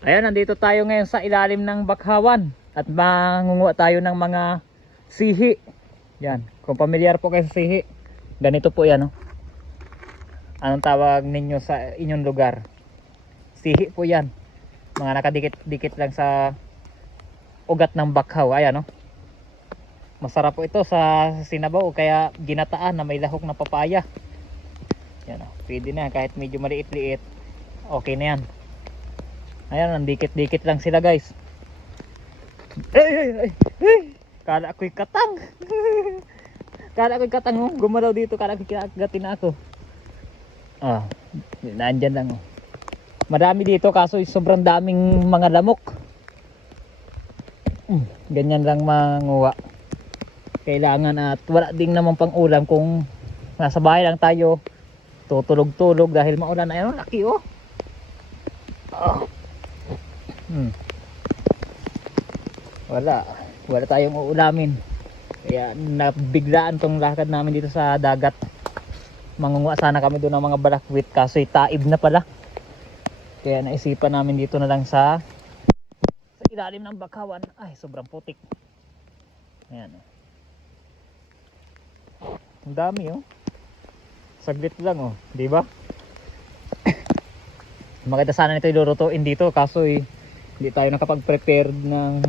Ayan, nandito tayo ngayon sa ilalim ng bakhawan at mangunguha tayo ng mga sihi. Yan, kung pamilyar po kayo sa sihi, ganito po yan. Oh. Anong tawag ninyo sa inyong lugar? Sihi po yan. Mga nakadikit-dikit lang sa ugat ng bakhaw. Ayan, oh. Masarap po ito sa sinabaw o kaya ginataan na may lahok na papaya. Yan, oh. pwede na kahit medyo maliit-liit. Okay na yan. Ayan, nandikit-dikit lang sila guys. Ay, ay, ay, ay. Kala ko'y katang. Kala ko'y katang. Oh. Gumalaw dito. Kala ko'y kinagatin na ako. Ah, nandyan lang. Oh. Marami dito kaso sobrang daming mga lamok. Mm, ganyan lang manguha. Kailangan at wala ding naman pang ulam kung nasa bahay lang tayo. Tutulog-tulog dahil maulan. Ayun, laki oh. Oh. Hmm. Wala. Wala tayong uulamin. Kaya nabiglaan tong lakad namin dito sa dagat. Mangunguha sana kami doon ng mga balakwit kaso taib na pala. Kaya naisipan namin dito na lang sa sa ilalim ng bakawan. Ay, sobrang putik. Ayan. oh. Ang dami oh. Saglit lang oh, di ba? Maganda sana nito ilulutuin dito kaso eh, hindi tayo nakapag-prepare ng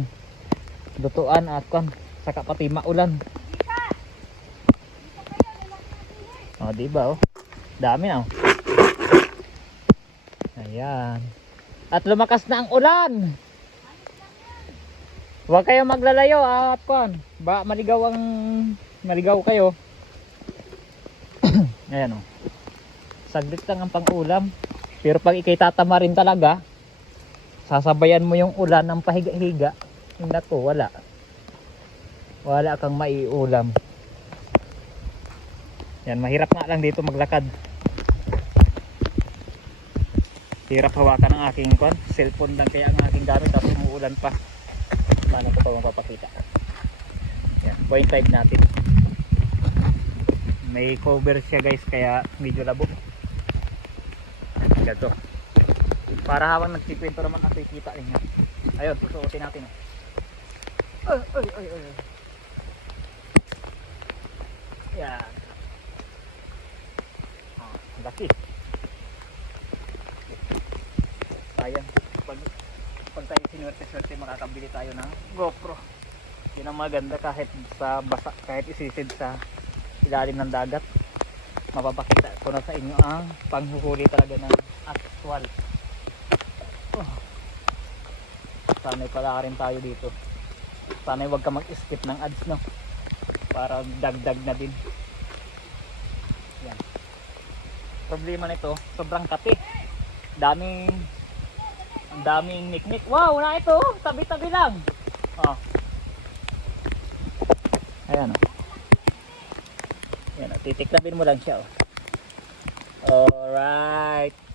lutuan at kan saka pati maulan. Oh, di ba oh? Dami na oh. Ayan. At lumakas na ang ulan. Huwag kayong maglalayo at kan. Ba maligaw ang maligaw kayo. Ayan oh. Saglit lang ang pang-ulam. Pero pag ikay tatama rin talaga, sasabayan mo yung ulan ng pahiga-higa. Hindi ko, wala. Wala kang maiulam. Yan, mahirap nga lang dito maglakad. Hirap hawakan ang aking kon, cellphone lang kaya ang aking gamit tapos umuulan pa. Paano ko pa mapapakita? Yan, point 5 natin. May cover siya guys kaya medyo labo. Ganito. Para habang nagkikwento naman nakikita rin yan. Ayun, susuotin natin. Ay, ay, ay, ay. Yan. Ah, laki. Ayan. Pag, pag tayo sinuwerte-swerte makakabili tayo ng GoPro. Yun ang maganda kahit sa basa, kahit isisid sa ilalim ng dagat mapapakita ko na sa inyo ang panghuhuli talaga ng actual oh. Sana'y pala rin tayo dito. Sana'y wag ka mag skip ng ads no? Para dagdag na din. Yan. Problema nito sobrang kati daming ang daming niknik wow na ito tabi tabi lang. Oh. ayan oh. Yan, oh, titiklapin mo lang siya. Oh. Alright.